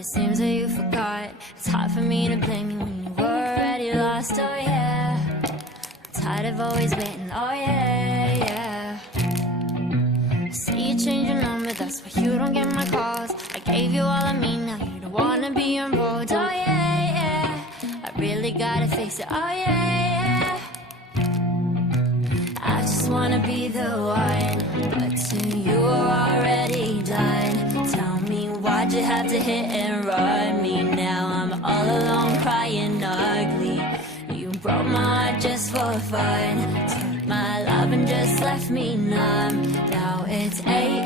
it seems that you forgot. It's hard for me to blame you when you were already lost, oh yeah. I'm tired of always waiting, oh yeah, yeah. I see you change your number, that's why you don't get my calls. I gave you all of me, now you don't wanna be involved, oh yeah, yeah. I really gotta face it, oh yeah, yeah. I just wanna be the one, but to you are already done. Tell me, why'd you have to hit and run me? Now I'm all alone crying ugly. You broke my heart just for fun, took my love and just left me numb. Now it's 8